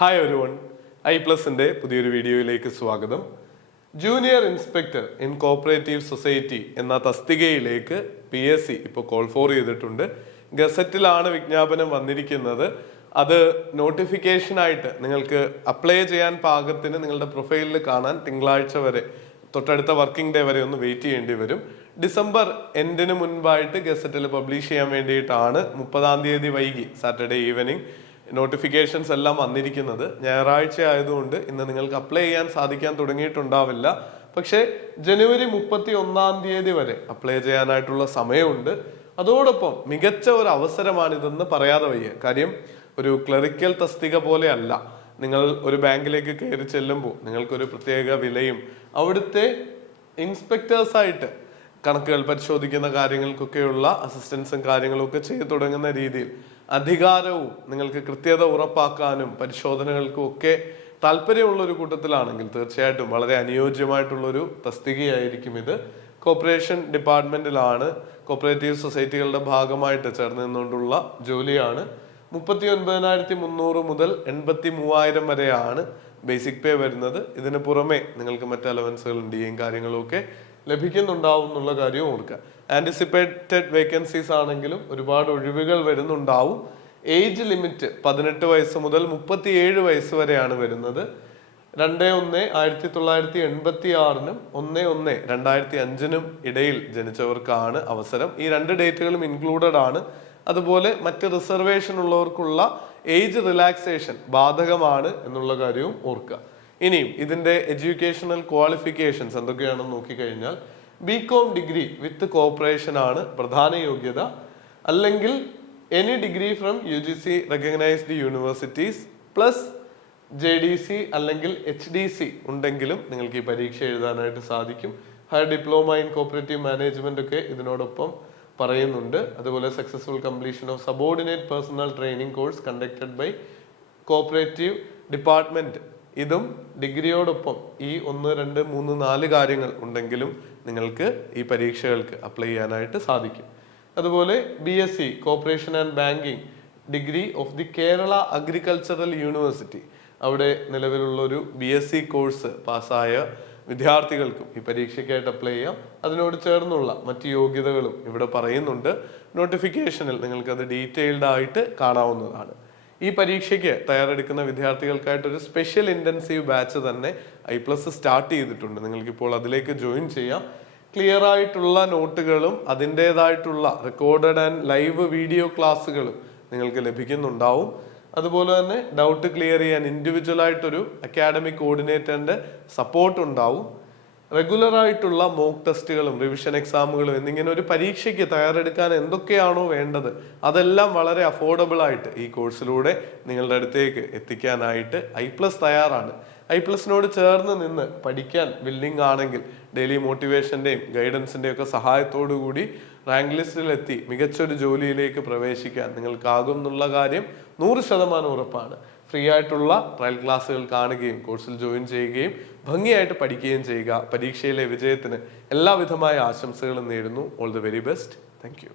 Hi everyone, ഐ+ന്റെ പുതിയൊരു വീഡിയോയിലേക്ക് സ്വാഗതം. Junior inspector in cooperative society എന്ന തസ്തികയിലേക്ക് PSC ഇപ്പോൾ കോൾ ഫോർ ചെയ്തിട്ടുണ്ട്. ഗസറ്റിലാണ് വിജ്ഞാപനം വന്നിരിക്കുന്നത്. അത് നോട്ടിഫിക്കേഷനായിട്ട് നിങ്ങൾക്ക് അപ്ലൈ ചെയ്യാൻ പാകത്തിന് നിങ്ങളുടെ പ്രൊഫൈലിൽ കാണാൻ തിങ്കളാഴ്ച വരെ, തൊട്ടടുത്ത വർക്കിംഗ് ഡേ വരെ ഒന്ന് വെയിറ്റ് ചെയ്യേണ്ടി വരും. ഡിസംബർ എൻഡിന് മുൻപായിട്ട് ഗസറ്റിൽ പബ്ലിഷ് ചെയ്യാൻ വേണ്ടിയിട്ടാണ് 30-ാം തീയതി വൈകി സാറ്റർഡേ ഈവനിങ് നോട്ടിഫിക്കേഷൻസ് എല്ലാം വന്നിരിക്കുന്നത്. ഞായറാഴ്ച ആയതുകൊണ്ട് ഇന്ന് നിങ്ങൾക്ക് അപ്ലൈ ചെയ്യാൻ സാധിക്കാൻ തുടങ്ങിയിട്ടുണ്ടാവില്ല. പക്ഷേ ജനുവരി 31-ാം തീയതി വരെ അപ്ലൈ ചെയ്യാനായിട്ടുള്ള സമയമുണ്ട്. അതോടൊപ്പം മികച്ച ഒരു അവസരമാണിതെന്ന് പറയാതെ വയ്യ. കാര്യം ഒരു ക്ലറിക്കൽ തസ്തിക പോലെ അല്ല. നിങ്ങൾ ഒരു ബാങ്കിലേക്ക് കയറി ചെല്ലുമ്പോൾ നിങ്ങൾക്കൊരു പ്രത്യേക വിലയും അവിടുത്തെ ഇൻസ്പെക്ടേഴ്സായിട്ട് കണക്കുകൾ പരിശോധിക്കുന്ന കാര്യങ്ങൾക്കൊക്കെയുള്ള അസിസ്റ്റൻസും കാര്യങ്ങളും ഒക്കെ ചെയ്തു തുടങ്ങുന്ന രീതിയിൽ അധികാരവും നിങ്ങൾക്ക് കൃത്യത ഉറപ്പാക്കാനും പരിശോധനകൾക്കും ഒക്കെ താല്പര്യമുള്ള ഒരു കൂട്ടത്തിലാണെങ്കിൽ തീർച്ചയായിട്ടും വളരെ അനുയോജ്യമായിട്ടുള്ളൊരു തസ്തികയായിരിക്കും ഇത്. കോർപ്പറേഷൻ ഡിപ്പാർട്ട്മെന്റിലാണ്, കോപ്പറേറ്റീവ് സൊസൈറ്റികളുടെ ഭാഗമായിട്ട് ചേർന്ന് നിന്നുകൊണ്ടുള്ള ജോലിയാണ്. 39,300 മുതൽ 83,000 വരെയാണ് ബേസിക് പേ വരുന്നത്. ഇതിന് പുറമെ നിങ്ങൾക്ക് മറ്റ് അലവൻസുകളും DA കാര്യങ്ങളും ഒക്കെ ലഭിക്കുന്നുണ്ടാവും എന്നുള്ള കാര്യവും ഓർക്കുക. ആന്റിസിപ്പേറ്റഡ് വേക്കൻസീസ് ആണെങ്കിലും ഒരുപാട് ഒഴിവുകൾ വരുന്നുണ്ടാവും. ഏജ് ലിമിറ്റ് 18 വയസ്സ് മുതൽ 37 വയസ്സ് വരെയാണ് വരുന്നത്. 2/1/1986 1/1/2005 ഇടയിൽ ജനിച്ചവർക്കാണ് അവസരം. ഈ 2 ഡേറ്റുകളും ഇൻക്ലൂഡഡ് ആണ്. അതുപോലെ മറ്റ് റിസർവേഷൻ ഉള്ളവർക്കുള്ള ഏജ് റിലാക്സേഷൻ ബാധകമാണ് എന്നുള്ള കാര്യവും ഓർക്കുക. ഇനിയും ഇതിന്റെ എഡ്യൂക്കേഷണൽ ക്വാളിഫിക്കേഷൻസ് എന്തൊക്കെയാണെന്ന് നോക്കിക്കഴിഞ്ഞാൽ BCom ഡിഗ്രി വിത്ത് കോർപ്പറേഷൻ ആണ് പ്രധാന യോഗ്യത. അല്ലെങ്കിൽ any degree from UGC recognised universities plus JDC അല്ലെങ്കിൽ HDC ഉണ്ടെങ്കിലും നിങ്ങൾക്ക് ഈ പരീക്ഷ എഴുതാനായിട്ട് സാധിക്കും. Higher diploma in cooperative management ഒക്കെ ഇതിനോടൊപ്പം പറയുന്നുണ്ട്. അതുപോലെ successful completion of subordinate personnel training course conducted by cooperative department, ഇതും ഡിഗ്രിയോടൊപ്പം ഈ 1, 2, 3, 4 കാര്യങ്ങൾ ഉണ്ടെങ്കിലും നിങ്ങൾക്ക് ഈ പരീക്ഷകൾക്ക് അപ്ലൈ ചെയ്യാനായിട്ട് സാധിക്കും. അതുപോലെ BSc corporation and banking degree of the Kerala agricultural university, അവിടെ നിലവിലുള്ള ഒരു BSc കോഴ്സ് പാസ്സായ വിദ്യാർത്ഥികൾക്കും ഈ പരീക്ഷയ്ക്കായിട്ട് അപ്ലൈ ചെയ്യാം. അതിനോട് ചേർന്നുള്ള മറ്റ് യോഗ്യതകളും ഇവിടെ പറയുന്നുണ്ട്. നോട്ടിഫിക്കേഷനിൽ നിങ്ങൾക്കത് ഡീറ്റെയിൽഡ് ആയിട്ട് കാണാവുന്നതാണ്. ഈ പരീക്ഷയ്ക്ക് തയ്യാറെടുക്കുന്ന വിദ്യാർത്ഥികൾക്കായിട്ട് ഒരു സ്പെഷ്യൽ ഇന്റൻസീവ് ബാച്ച് തന്നെ ഐ+ സ്റ്റാർട്ട് ചെയ്തിട്ടുണ്ട്. നിങ്ങൾക്കിപ്പോൾ അതിലേക്ക് ജോയിൻ ചെയ്യാം. ക്ലിയർ ആയിട്ടുള്ള നോട്ടുകളും അതിൻ്റെതായിട്ടുള്ള റെക്കോർഡഡ് ആൻഡ് ലൈവ് വീഡിയോ ക്ലാസ്സുകളും നിങ്ങൾക്ക് ലഭിക്കുന്നുണ്ടാവും. അതുപോലെ തന്നെ ഡൗട്ട് ക്ലിയർ ചെയ്യാൻ ഇൻഡിവിജ്വൽ ആയിട്ടൊരു അക്കാഡമിക് കോർഡിനേറ്ററിന്റെ സപ്പോർട്ട് ഉണ്ടാവും. റെഗുലർ ആയിട്ടുള്ള മോക്ക് ടെസ്റ്റുകളും റിവിഷൻ എക്സാമുകളും എന്നിങ്ങനെ ഒരു പരീക്ഷയ്ക്ക് തയ്യാറെടുക്കാൻ എന്തൊക്കെയാണോ വേണ്ടത് അതെല്ലാം വളരെ അഫോർഡബിൾ ആയിട്ട് ഈ കോഴ്സിലൂടെ നിങ്ങളുടെ അടുത്തേക്ക് എത്തിക്കാനായിട്ട് ഐ+ തയ്യാറാണ്. ഐ+നോട് ചേർന്ന് നിന്ന് പഠിക്കാൻ വില്ലിംഗ് ആണെങ്കിൽ ഡെയിലി മോട്ടിവേഷന്റെയും ഗൈഡൻസിന്റെയും ഒക്കെ സഹായത്തോടു കൂടി റാങ്ക് ലിസ്റ്റിലെത്തി മികച്ചൊരു ജോലിയിലേക്ക് പ്രവേശിക്കാൻ നിങ്ങൾക്കാകും എന്നുള്ള കാര്യം 100% ഉറപ്പാണ്. ഫ്രീ ആയിട്ടുള്ള ട്രയൽ ക്ലാസ്സുകൾ കാണുകയും കോഴ്സിൽ ജോയിൻ ചെയ്യുകയും ഭംഗിയായിട്ട് പഠിക്കുകയും ചെയ്യുക. പരീക്ഷയിലെ വിജയത്തിന് എല്ലാവിധമായ ആശംസകളും നേരുന്നു. All the very best. Thank you.